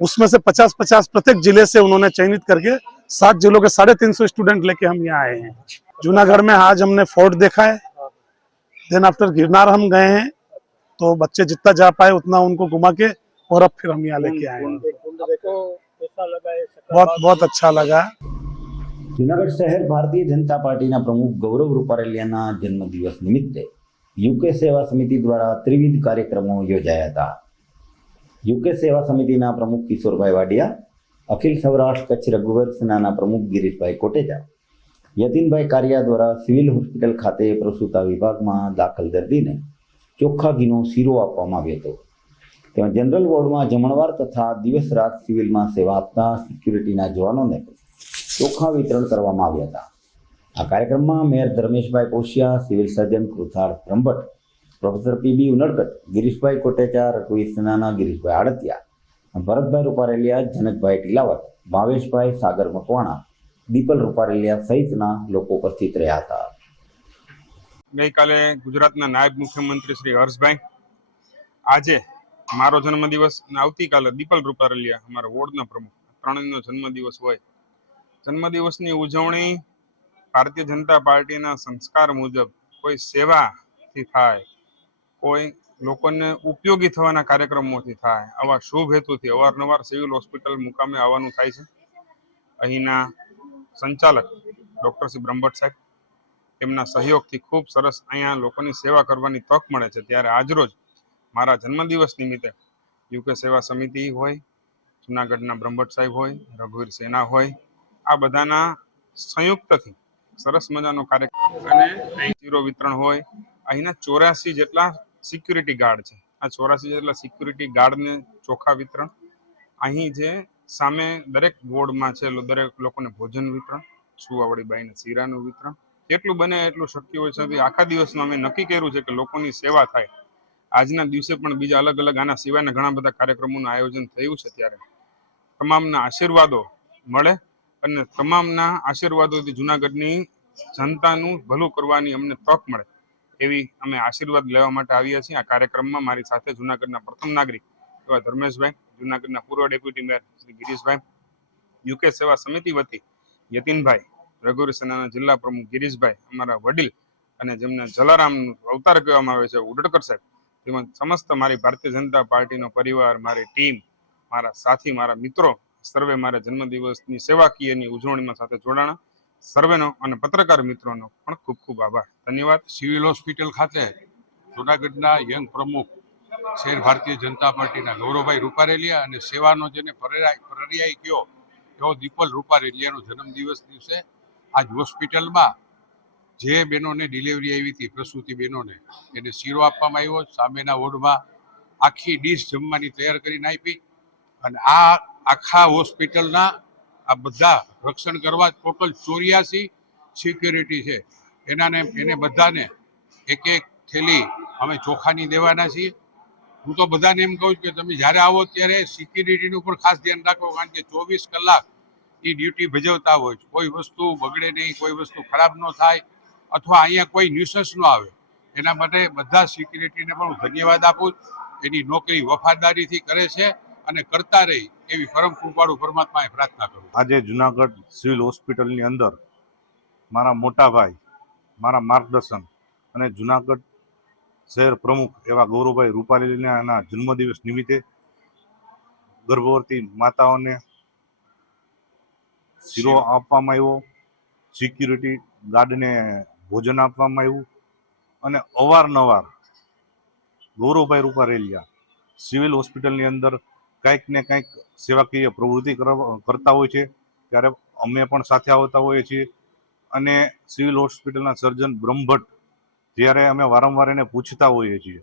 उसमें से 50-50 प्रत्येक जिले से उन्होंने चयनित करके 7 जिलों के 350 स्टूडेंट लेके हम यहाँ आए हैं. जूनागढ़ में आज हमने फोर्ट देखा है, देन आफ्टर गिरनार हम गए हैं, तो बच्चे जितना जा पाए उतना उनको घुमा के और अब फिर हम यहाँ लेके आए हैं. बहुत अच्छा लगा. જૂનાગઢ શહેર ભારતીય જનતા પાર્ટીના પ્રમુખ ગૌરવ રૂપારેલિયાના જન્મદિવસ નિમિત્તે યુકે સેવા સમિતિ દ્વારા ત્રિવિધ કાર્યક્રમો યોજાયા હતા. યુકે સેવા સમિતિના પ્રમુખ કિશોરભાઈ વાડિયા, અખિલ સૌરાષ્ટ્ર કચ્છ રઘુવંશ સેનાના પ્રમુખ ગિરીશભાઈ કોટેચા, યતીનભાઈ કારિયા દ્વારા સિવિલ હોસ્પિટલ ખાતે પ્રસૂતા વિભાગમાં દાખલ દર્દીને ચોખ્ખા ઘીનો શીરો આપવામાં આવ્યો હતો. તેમાં જનરલ વોર્ડમાં જમણવાર તથા દિવસ રાત સિવિલમાં સેવા આપતા સિક્યુરિટીના જવાનોને ચોખ્ખા વિતરણ કરવામાં આવ્યા હતા. આ કાર્યક્રમમાં mayor Dharmeshbhai Koshiya, civil surgeon Krutharth Brahmbhatt, professor PB Unadkat, Girishbhai Kotecha, રઘુવીર સેનાના ગિરીશભાઈ આડતિયા, ભરતભાઈ રૂપારેલિયા, જનકભાઈ ટીલાવત, ભાવેશભાઈ સાગર મકવાણા, દીપલ રૂપારેલિયા સહિતના લોકો ઉપસ્થિત રહ્યા હતા. ગઈકાલે ગુજરાતના નાયબ મુખ્યમંત્રી શ્રી હર્ષભાઈ, આજે મારો જન્મદિવસ અને આવતીકાલે દીપલ રૂપારેલિયા અમારા વોર્ડના પ્રમુખ, ત્રણેયનો જન્મદિવસ હોય. જન્મદિવસની ઉજવણી ભારતીય જનતા પાર્ટીના સંસ્કાર મુજબ કોઈ સેવાથી થાય, કોઈ લોકોને ઉપયોગી થવાના કાર્યક્રમોથી થાય, આવા શુભ હેતુથી અવારનવાર સિવિલ હોસ્પિટલ મુકામે આવવાનું થાય છે. અહીંના સંચાલક ડૉક્ટર શ્રી બ્રહ્મભટ્ટ સાહેબ, તેમના સહયોગથી ખૂબ સરસ અહીંયા લોકોની સેવા કરવાની તક મળે છે. ત્યારે આજરોજ મારા જન્મદિવસ નિમિત્તે યુકે સેવા સમિતિ હોય, જૂનાગઢના બ્રહ્મભટ્ટ સાહેબ હોય, રઘુવીર સેના હોય, આ બધાના સંયુક્તથી સરસ મજાનો કાર્યક્રમ અને અહીં શીરો વિતરણ હોય. અહીંના 84 જેટલા સિક્યુરિટી ગાર્ડ છે, આ 84 જેટલા સિક્યુરિટી ગાર્ડને ચોખા વિતરણ, અહીં જે સામે દરેક વોર્ડમાં છે દરેક લોકોને ભોજન વિતરણ, સુવાવડી બાઈને શીરાનું વિતરણ, જેટલું બને એટલું શક્ય હોય છે. આખા દિવસમાં અમે નક્કી કર્યું છે કે લોકોની સેવા થાય. આજના દિવસે પણ બીજા અલગ અલગ આના સિવાયના ઘણા બધા કાર્યક્રમોનું આયોજન થયું છે. ત્યારે તમામના આશીર્વાદો મળે અને તમામના આશીર્વાદોથી જૂનાગઢની જનતાનું ભલું કરવાની અમને તક મળે, એવી અમે આશીર્વાદ લેવા માટે આવ્યા છીએ. આ કાર્યક્રમમાં મારી સાથે જૂનાગઢના પ્રથમ નાગરિક એવા ધર્મેશભાઈ, જૂનાગઢના પૂર્વ deputy mayor Shri Girishbhai, UK સેવા સમિતિ વતી યતીનભાઈ, રઘુવીર સેનાના જિલ્લા પ્રમુખ ગિરીશભાઈ, અમારા વડીલ અને જેમને જલારામ અવતાર કહેવામાં આવે છે ઉડડકર સાહેબ, તેમજ સમસ્ત મારી ભારતીય જનતા પાર્ટીનો પરિવાર, મારી ટીમ, મારા સાથી, મારા મિત્રો, સર્વે મારા જન્મદિવસની સેવાકીયની ઉજવણીમાં સાથે જોડાણા. સર્વેનો અને પત્રકાર મિત્રોનો પણ ખૂબ ખૂબ આભાર. ધન્યવાદ. સિવિલ હોસ્પિટલ ખાતે જૂનાગઢના યંગ પ્રમુખ શહેર ભારતીય જનતા પાર્ટીના ગૌરવભાઈ રૂપારેલિયા અને સેવાનો જેને પર્યાય કયો એવો દીપલ રૂપારેલિયાનો જન્મદિવસ દિવસે આજ હોસ્પિટલમાં જે બહેનોને ડિલિવરી આવી હતી, પ્રસૂતિ બહેનોને, એને શીરો આપવામાં આવ્યો. સામેના વોર્ડમાં આખી ડીશ જમવાની તૈયાર કરીને આપી અને આ આખા હોસ્પિટલના આ બધા રક્ષણ કરવા ટોટલ 84 સિક્યુરિટી છે. એને બધાને એક થેલી અમે ચોખાની દેવાના છીએ. હું તો બધાને એમ કહું કે તમે જ્યારે આવો ત્યારે સિક્યુરિટીનું પણ ખાસ ધ્યાન રાખો, કારણ કે 24 કલાક એ ડ્યુટી ભજવતા હોય છે. કોઈ વસ્તુ બગડે નહીં, કોઈ વસ્તુ ખરાબ ન થાય અથવા અહીંયા કોઈ ન્યુસન્સ ન આવે, એના માટે બધા સિક્યુરિટીને પણ હું ધન્યવાદ આપું. એની નોકરી વફાદારીથી કરે છે અને કરતા રહી એવી પરમ કૃપાળુ પરમાત્માએ પ્રાર્થના કરું. આજે જુનાગઢ સિવિલ હોસ્પિટલની અંદર મારા મોટા ભાઈ, મારા માર્ગદર્શન અને જુનાગઢ શહેર પ્રમુખ એવા ગૌરવભાઈ રૂપારેલિયાના જન્મદિવસ નિમિત્તે ગર્ભવતી માતાઓને શીરો આપવામાં આવ્યો, સિક્યુરિટી ગાર્ડને ભોજન આપવામાં આવ્યું અને અવારનવાર ગૌરવભાઈ રૂપારેલિયા સિવિલ હોસ્પિટલની અંદર કંઈક ને કંઈક સેવાકીય પ્રવૃત્તિ કરતા હોય છે, ત્યારે અમે પણ સાથે આવતા હોઈએ છીએ. અને સિવિલ હોસ્પિટલના સર્જન બ્રહ્મભટ્ટ, જ્યારે અમે વારંવાર એને પૂછતા હોઈએ છીએ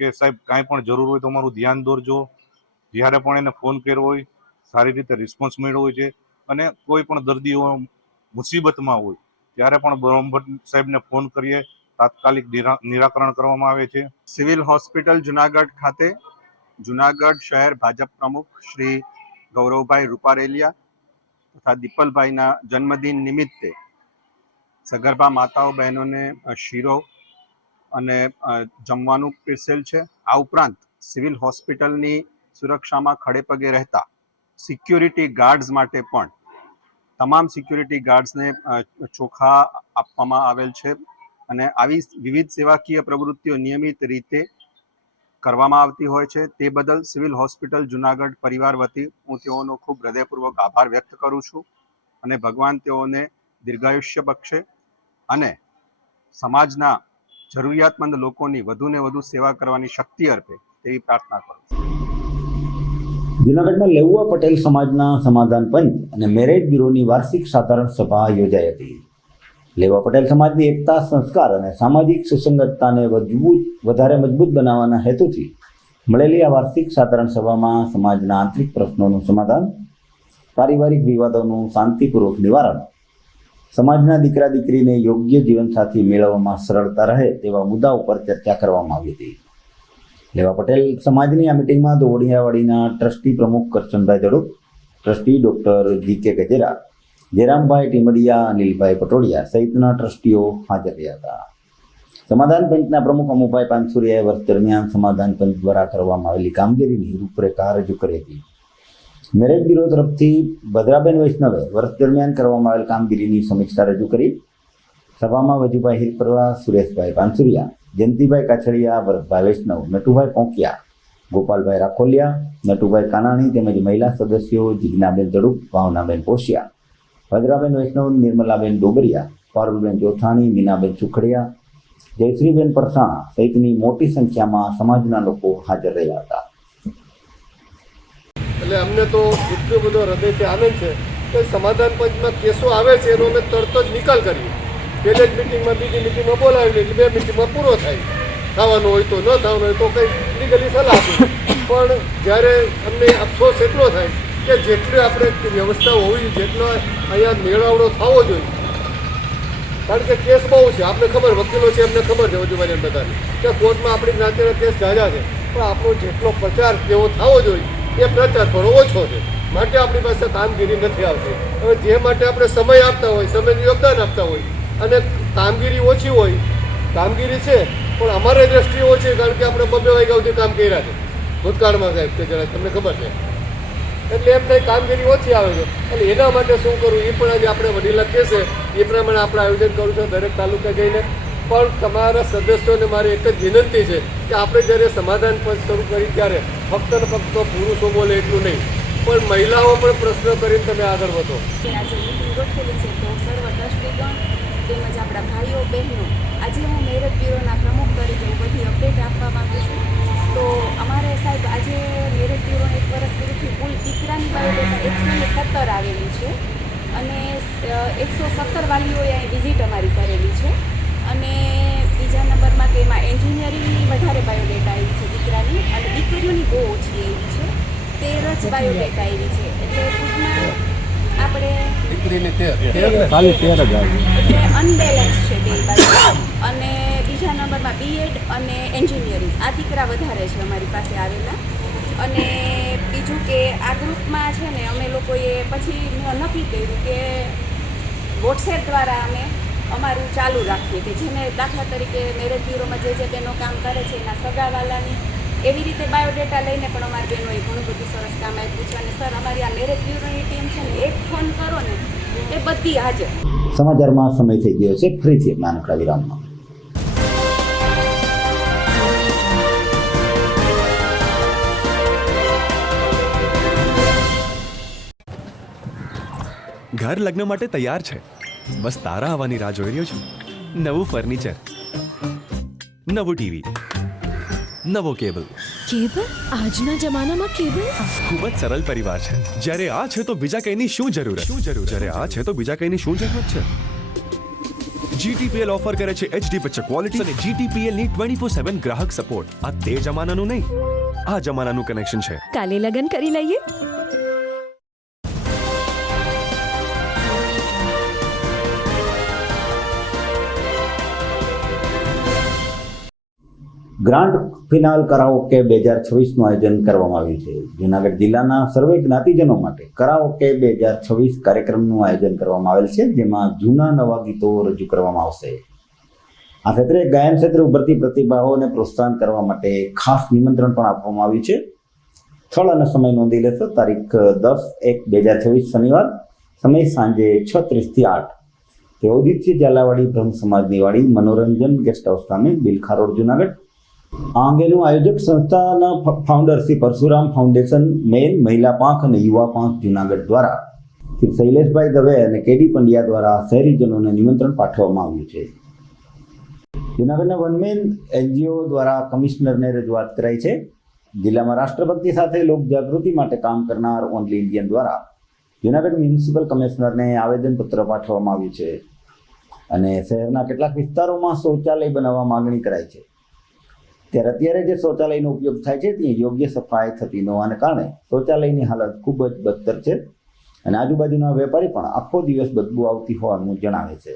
કે સાહેબ કાંઈ પણ જરૂર હોય તો અમારું ધ્યાન દોરજો, જ્યારે પણ એને ફોન કર્યો હોય સારી રીતે રિસ્પોન્સ મળ્યો હોય છે. અને કોઈ પણ દર્દીઓ મુસીબતમાં હોય ત્યારે પણ બ્રહ્મભટ્ટ સાહેબને ફોન કરીએ, તાત્કાલિક નિરાકરણ કરવામાં આવે છે. સિવિલ હોસ્પિટલ જુનાગઢ ખાતે જુનાગઢ શહેર ભાજપ પ્રમુખ શ્રી ગૌરવભાઈ રૂપારેલિયા તથા દીપલભાઈના જન્મદિન નિમિત્તે સગર્ભા માતાઓ બહેનોને શીરો અને જમવાનું પીરસેલ છે. આ ઉપરાંત સિવિલ હોસ્પિટલની સુરક્ષામાં ખડે પગે રહેતા સિક્યુરિટી ગાર્ડ્સ માટે પણ તમામ સિક્યુરિટી ગાર્ડ્સને ચોખા આપવામાં આવેલ છે અને આવી વિવિધ સેવાકીય પ્રવૃત્તિઓ નિયમિત રીતે કરવામાં આવતી હોય છે. તે બદલ સિવિલ હોસ્પિટલ જુનાગઢ પરિવાર વતી હું તેઓનો ખૂબ હૃદયપૂર્વક આભાર વ્યક્ત કરું છું અને ભગવાન તેઓને દીર્ઘાયુષ્ય બક્ષે અને સમાજના જરૂરિયાતમંદ લોકોની વધુને વધુ સેવા કરવાની શક્તિ અર્પે તેવી પ્રાર્થના કરું છું. જૂનાગઢમાં લેઉવા પટેલ સમાજના સમાધાન પંચ અને મેરેજ બ્યુરોની વાર્ષિક સાધારણ સભા યોજાઈ હતી. લેવા પટેલ સમાજની એકતા, સંસ્કાર અને સામાજિક સુસંગતતાને વધારે મજબૂત બનાવવાના હેતુથી મળેલી આ વાર્ષિક સાધારણ સભામાં સમાજના આંતરિક પ્રશ્નોનું સમાધાન, પારિવારિક વિવાદોનું શાંતિપૂર્વક નિવારણ, સમાજના દીકરા દીકરીને યોગ્ય જીવનસાથી મેળવવામાં સરળતા રહે તેવા મુદ્દા ઉપર ચર્ચા કરવામાં આવી હતી. લેવા પટેલ સમાજની આ મિટિંગમાં દોડિયાવાડીના ટ્રસ્ટી પ્રમુખ Karchanbhai Dhaduk, trustee doctor GK Gajera, Jayrambhai Timdiya, Anilbhai Patodiya સહિતના ટ્રસ્ટીઓ હાજર રહ્યા હતા. સમાધાન પંચના પ્રમુખ અમુભાઈ પાનસુરિયાએ વર્ષ દરમિયાન સમાધાન પંચ દ્વારા કરવામાં આવેલી કામગીરીની રૂપરેખા રજૂ કરી હતી. મેરેજ બ્યુરો તરફથી ભદ્રાબેન વૈષ્ણવે વર્ષ દરમિયાન કરવામાં આવેલ કામગીરીની સમીક્ષા રજૂ કરી. સભામાં વજુભાઈ હિરપરવા, સુરેશભાઈ પાનસુરિયા, જયંતિભાઈ કાછડિયા, ભરતભાઈ વૈષ્ણવ, નટુભાઈ પોંકિયા, ગોપાલભાઈ રાખોલિયા, નટુભાઈ કાનાણી તેમજ મહિલા સદસ્યો જિજ્ઞાબેન ધડુક, ભાવનાબેન પોશિયા, ભદ્રાબેન વૈષ્ણવ, નિર્મલાબેન ડોબરિયા, પારુલબેન જોથાણી, મીનાબેન સુખડિયા, જયશ્રીબેન પરસાણા સહિતની મોટી સંખ્યામાં સમાજના લોકો હાજર રહ્યા હતા. એટલે અમને તો એટલો બધો હૃદયથી આનંદ છે કે સમાધાન પંચમાં કેસો આવે છે એનો અમે તરત જ નિકાલ કરીએ. પહેલે જ મિટિંગમાં, બીજી મિટિંગમાં બોલાવીએ એટલે 2 મિટિંગમાં પૂરો થાય. થવાનું હોય તો ન થવાનું હોય તો કંઈ લીગલી સલાહ આપીએ. પણ જ્યારે અમને અફસોસ એટલો થાય કે જેટલી આપણે વ્યવસ્થા હોવી, જેટલો અહીંયા મેળાવડો થવો જોઈએ, કારણ કે કેસ બહુ છે, આપણે ખબર, વકીલો છે એમને ખબર છે વજુભાઈને બધાને કે કોર્ટમાં આપણી જ્ઞાતિના કેસ ઝાઝા છે, પણ આપણો જેટલો પ્રચાર જેવો થવો જોઈએ એ પ્રચાર થોડો ઓછો છે, માટે આપણી પાસે કામગીરી નથી આવતી. હવે જે માટે આપણે સમય આપતા હોય, સમયનું યોગદાન આપતા હોય અને કામગીરી ઓછી હોય કામગીરી છે પણ અમારે દ્રષ્ટિએ ઓછી, કારણ કે આપણે 2 વાગ્યા સુધી કામ કર્યા છે ભૂતકાળમાં સાહેબ, કે જરા તમને ખબર છે. એટલે એમ થાય કામગીરી ઓછી આવે છે. એટલે એના માટે શું કરવું એ પણ આજે આપણે વડીલા કહેશે એ પ્રમાણે આપણે આયોજન કરવું છે દરેક તાલુકે જઈને. પણ તમારા સદસ્યોને મારી એક જ વિનંતી છે કે આપણે જ્યારે સમાધાન પંચ શરૂ કરી ત્યારે ફક્ત ને ફક્ત પુરુષો બોલે એટલું નહીં, પણ મહિલાઓ પણ પ્રશ્ન કરીને તમે આગળ વધો. આજે મીટિંગ ગોઠવેલી છે તો સર્વ ટ્રસ્ટીગણ તેમજ આપણા ભાઈઓ બહેનો, આજે હું મેરેજ બ્યુરોના પ્રમુખ તરીકે હું બધી અપડેટ આપવા માગું છું. તો અમારે સાહેબ આજે મેરેજ બ્યુરોને 1 વર્ષ પૂરું કુલ દીકરાની બાયોડેટા 117 આવેલી છે અને 117 વાલીઓએ અહીં વિઝિટ અમારી કરેલી છે. અને બીજા નંબરમાં કે એમાં એન્જિનિયરિંગની વધારે બાયોડેટા આવી છે દીકરાની, અને દીકરીઓની બહુ ઓછી એવી છે, 13 જ બાયોડેટા આવી છે. એટલે ટૂંકમાં આપણે દીકરીને 13 એટલે અનબેલેન્સ છે બે બાજુ. અને બીજા નંબરમાં બીએડ અને એન્જિનિયરિંગ આ દીકરા વધારે છે અમારી પાસે આવેલા. અને બીજું કે આ ગ્રુપમાં છે ને અમે લોકોએ પછી નક્કી કર્યું કે વોટ્સએપ દ્વારા અમે અમારું ચાલુ રાખીએ, કે જેને દાખલા તરીકે મેરેજ બ્યુરોમાં જે બહેનો કામ કરે છે એના સગાવાલાની એવી રીતે બાયોડેટા લઈને પણ અમારી બહેનોએ ઘણું બધું સરસ કામ આપ્યું છે. અને સર અમારી આ મેરેજ બ્યુરોની ટીમ છે ને એક ફોન કરો ને એ બધી હાજર. સમાચારમાં સમય થઈ ગયો છે ફરીથી નાનકડા વિરામમાં. ઘર લગ્ન માટે તૈયાર છે, બસ તારા આવવાની રાહ જોઈ રહ્યો છું. નવું ફર્નિચર, નવું ટીવી, નવો કેબલ. આજના જમાનામાં કેબલ ખૂબ જ સરળ પરિવાર છે. જ્યારે આ છે તો બીજા કઈની શું જરૂર? જ્યારે આ છે તો બીજા કઈની શું જરૂરત છે? GTPL ઓફર કરે છે HD પિક્ચર ક્વોલિટી અને GTPL ની 24/7 ગ્રાહક સપોર્ટ. આ તે જમાનાનું નહીં, આ જમાનાનું કનેક્શન છે. કાલે લગ્ન કરી લઈએ. ગ્રાન્ડ ફિનાલ કરાઓકે 2026નું આયોજન કરવામાં આવ્યું છે. જૂનાગઢ જિલ્લાના સર્વે જ્ઞાતિજનો માટે કરાઓકે 2026 કાર્યક્રમનું આયોજન કરવામાં આવેલ છે, જેમાં જૂના નવા ગીતો રજૂ કરવામાં આવશે. આ ક્ષેત્રે ગાયન ક્ષેત્રે ઉભરતી પ્રતિભાઓને પ્રોત્સાહન કરવા માટે ખાસ નિમંત્રણ પણ આપવામાં આવ્યું છે. સ્થળ અને સમય નોંધી લેશો. તારીખ 10/1/2026 શનિવાર, સમય સાંજે 6:30 થી 8. તેઓદિત્ય ઝાલાવાડી બ્રહ્મ સમાજની વાડી, મનોરંજન ગેસ્ટ હાઉસ સામે, બિલખા રોડ, જૂનાગઢ. આ અંગેનું આયોજક સંસ્થાના ફાઉન્ડર શ્રી પરશુરામ ફાઉન્ડેશન, મેલ, મહિલા પાંખ અને યુવા પાંખ જૂનાગઢ દ્વારા શ્રી શૈલેષભાઈ દવે અને કેડી પંડ્યા દ્વારા શહેરીજનોને નિમંત્રણ પાઠવવામાં આવ્યું છે. જૂનાગઢના વનમેન NGO દ્વારા કમિશનરને રજૂઆત કરાઈ છે. જિલ્લામાં રાષ્ટ્રભક્તિ સાથે લોકજાગૃતિ માટે કામ કરનાર ઓનલી ઇન્ડિયન દ્વારા જૂનાગઢ મ્યુનિસિપલ કમિશનરને આવેદનપત્ર પાઠવવામાં આવ્યું છે અને શહેરના કેટલાક વિસ્તારોમાં શૌચાલય બનાવવા માંગણી કરાઈ છે. ત્યારે અત્યારે જે શૌચાલયનો ઉપયોગ થાય છે ત્યાં યોગ્ય સફાઈ થતી ન હોવાને કારણે શૌચાલયની હાલત ખૂબ જ બદતર છે અને આજુબાજુના વેપારી પણ આખો દિવસ બદબુ આવતી હોવાનું જણાવે છે.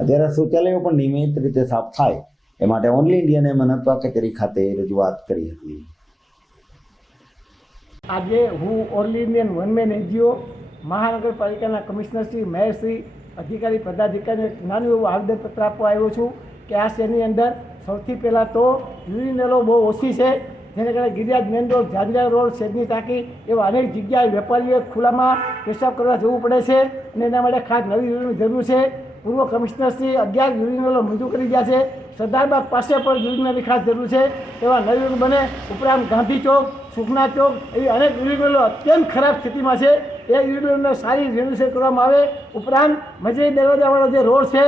અત્યારે શૌચાલયો પણ નિયમિત રીતે સાફ થાય એ માટે ઓનલી ઇન્ડિયને મનપા કચેરી ખાતે રજૂઆત કરી હતી. આજે હું ઓનલી ઇન્ડિયન વનમેન NGO મહાનગરપાલિકાના કમિશનરશ્રી, મેયરશ્રી, અધિકારી પદાધિકારીને નાનું એવું આવેદનપત્ર આપવા આવ્યો છું કે આ શહેરની અંદર સૌથી પહેલાં તો યુરિનલો બહુ ઓછી છે, જેને કારણે ગિરિરાજ મેન રોડ, જાંજરા રોડ, શેદની ટાંકી એવા અનેક જગ્યાએ વેપારીઓએ ખુલ્લામાં પેશાબ કરવા જવું પડે છે અને એના માટે ખાસ નવી યુરિનની જરૂર છે. પૂર્વ કમિશનરશ્રી 11 યુરિનલો મંજૂર કરી ગયા છે. સરદારબાગ પાસે પણ યુરિનલની ખાસ જરૂર છે, એવા નવી બને. ઉપરાંત ગાંધી ચોક, સુખના ચોક એવી અનેક યુરિનલો અત્યંત ખરાબ સ્થિતિમાં છે. એ યુરિનલને સારી રિનોવેશન કરવામાં આવે. ઉપરાંત મજરી દરવાજાવાળો જે રોડ છે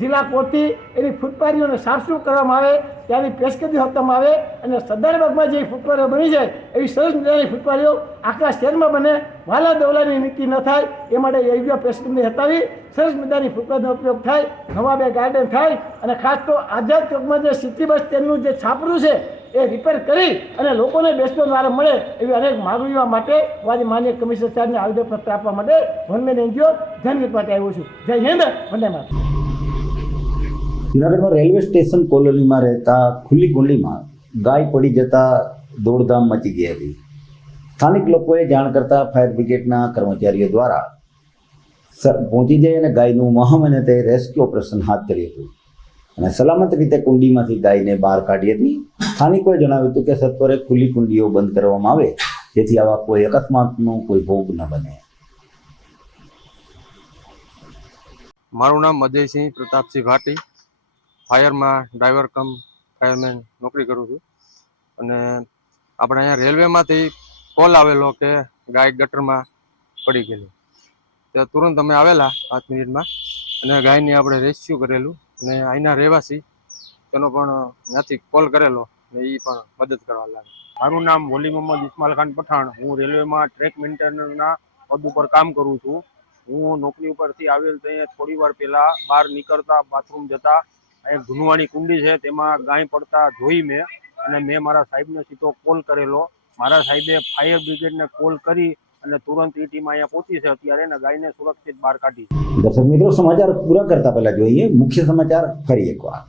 જિલ્લા કોર્ટથી એની ફૂટપાથીઓને સાફસૂફ કરવામાં આવે, ત્યાંની પેશકદી આપવામાં આવે અને સરદારબાગમાં જે ફૂટપાથીઓ બની છે એવી સરસ મજાની ફૂટપાથીઓ આખા શહેરમાં બને. વાલા દવલાની નીતિ ન થાય એ માટે યોગ્ય પેશકદી હટાવી સરસ મજાની ફૂટપાથનો ઉપયોગ થાય, નવા 2 ગાર્ડન થાય અને ખાસ તો આઝાદ ચોકમાં જે સિટી બસ સ્ટેન્ડનું જે છાપરું છે એ રિપેર કરી અને લોકોને બેસવાનો વારો મળે એવી અનેક માગણીઓ માટે આજે માન્ય કમિશનર સાહેબને આવેદનપત્ર આપવા માટે વનમેન NGO જનહિત માટે આવ્યો છું. જય હિન્દ, વંદે માતરમ. જૂનાગઢમાં રેલવે સ્ટેશન કોલોનીમાં રહેતા ખુલ્લી કુંડીમાં ગાય પડી જતા દોડધામ મચી ગઈ હતી. સ્થાનિક લોકોએ જાણ કરતા ફાયર બ્રિગેડના કર્મચારીઓ દ્વારા પહોંચી જઈ અને ગાયનું મહામહેનતે રેસ્ક્યુ ઓપરેશન હાથ ધર્યું હતું. અને સલામત રીતે કુંડીમાંથી ગાયને બહાર કાઢી હતી. સ્થાનિકોએ જણાવ્યું હતું કે સત્વરે ખુલ્લી કુંડીઓ બંધ કરવામાં આવે જેથી આવા કોઈ અકસ્માતનો કોઈ ભોગ ન બને. મારું નામ અજયસિંહ પ્રતાપસિંહ ભાટી, ફાયરમાં ડ્રાઈવર કમ ફાયરમેન નોકરી કરું છું. અને આપણે અહીંયા રેલવેમાંથી કોલ આવેલો કે ગાય ગટરમાં પડી ગયેલી. તો તુરંત અમે આવેલા 5 મિનિટમાં અને ગાયને આપણે રેસ્ક્યુ કરેલું અને અહીંના રહેવાસી તેનો પણ ત્યાંથી કોલ કરેલો ને એ પણ મદદ કરવા લાગે. મારું નામ વલી મોહમ્મદ ઇસ્માઇલ ખાન પઠાણ. હું રેલવેમાં ટ્રેક મેન્ટેનરના પદ ઉપર કામ કરું છું. હું નોકરી ઉપરથી આવેલ ત્યાં થોડી વાર પહેલા બહાર નીકળતા બાથરૂમ જતા અહીંયા ધૂનવાની કુંડી છે તેમાં ગાય પડતા જોઈ મેં અને મેં મારા સાહેબને સીધો કોલ કરેલો. મારા સાહેબે ફાયર બ્રિગેડને કોલ કરી અને તુરંત એ ટીમ અહીંયા પહોંચી છે અત્યારે અને ગાયને સુરક્ષિત બહાર કાઢી. દર્શક મિત્રો, સમાચાર પૂરા કરતા પહેલા જોઈએ મુખ્ય સમાચાર ફરી એકવાર.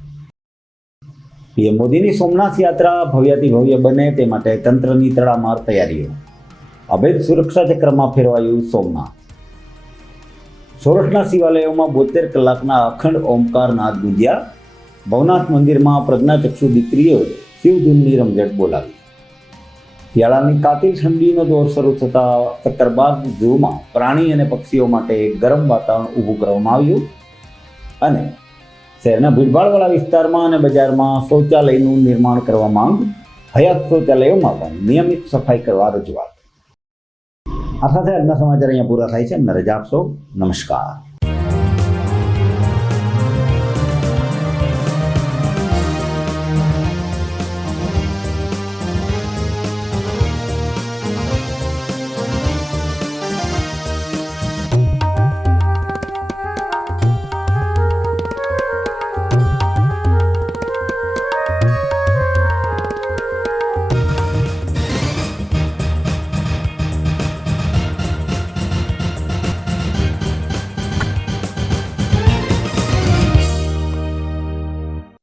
પીએમ મોદીની સોમનાથ યાત્રા ભવ્યાતિ ભવ્ય બને તે માટે તંત્રની તડામાર તૈયારીઓ. અભેદ સુરક્ષા ચક્રમાં ફેરવાયું સોમનાથ. સોરઠના શિવાલયોમાં 72 કલાકના અખંડ ઓમકાર નાદ ગુંજ્યા. ભવનાથ મંદિરમાં પ્રજ્ઞાચક્ષુ દીકરીઓએ શિવધૂનની રમઝટ બોલાવી. શિયાળાની કાતિલ ઠંડીનો દોર શરૂ થતાં સક્કરબાગ ઝૂમાં પ્રાણી અને પક્ષીઓ માટે ગરમ વાતાવરણ ઊભું કરવામાં આવ્યું અને શહેરના ભીડભાડવાળા વિસ્તારમાં અને બજારમાં શૌચાલયનું નિર્માણ કરવા માંગ. હયાત શૌચાલયોમાં પણ નિયમિત સફાઈ કરવા રજૂઆત. આ સાથે આજના સમાચાર અહીંયા પૂરા થાય છે. અમને રજા આપશો. નમસ્કાર.